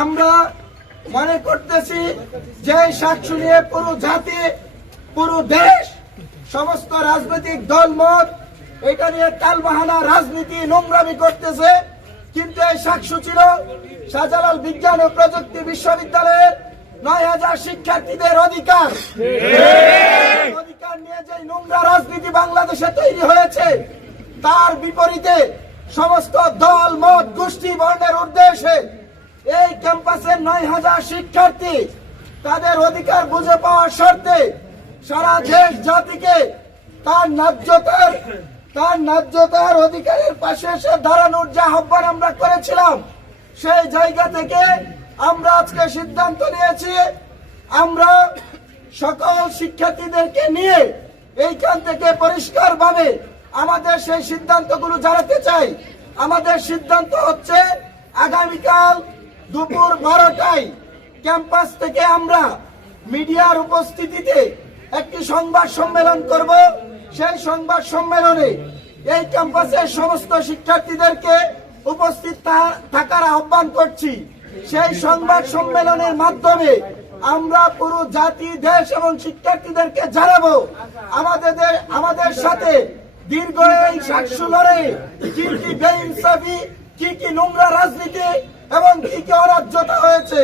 আমরা মনে করতেছি যে সাকসু নিয়ে পুরো জাতি, পুরো দেশ, সমস্ত রাজনৈতিক দলমত এটা নিয়ে টালবাহানা রাজনীতি নোংরামি করতেছে। কিন্তু এই সাকসু ছিল শাহজালাল বিজ্ঞান ও প্রযুক্তি বিশ্ববিদ্যালয়ের ৯,০০০ শিক্ষার্থীদের অধিকার। অধিকার নিয়ে যে নোংরা রাজনীতি বাংলাদেশে তৈরি হয়েছে, তার বিপরীতে সমস্ত দল মত গোষ্ঠী বর্ণের উদ্দেশ্যে এই ক্যাম্পাসের ৯,০০০ শিক্ষার্থী তাদের অধিকার বুঝে পাওয়ার শর্তে সারা দেশ জাতিকে তার ন্যায্যতার অধিকারের পাশে এসে দাঁড়ানোর যে আহ্বান আমরা করেছিলাম, সেই জায়গা থেকে আমরা আজকে সিদ্ধান্ত নিয়েছি আমরা সকল শিক্ষার্থীদেরকে নিয়ে এইখান থেকে পরিষ্কারভাবে আমাদের সেই সিদ্ধান্তগুলো জানাতে চাই। আমাদের সিদ্ধান্ত হচ্ছে আগামীকাল দুপুর 12টায় ক্যাম্পাস থেকে আমরা মিডিয়ার উপস্থিতিতে একটি সংবাদ সম্মেলন করব। সেই সংবাদ সম্মেলনে এই ক্যাম্পাসের সমস্ত শিক্ষার্থীদেরকে উপস্থিত থাকার আহ্বান করছি। সেই সংবাদ সম্মেলনের মাধ্যমে আমরা পুরো জাতি, দেশ এবং শিক্ষার্থীদেরকে জানাবো আমাদের সাথে দীর্ঘ এই সাকসু লড়াই কি কি বেইনসাফি, কি কি নোংরা রাজনীতি এবং কি কি অরাজ্যতা হয়েছে।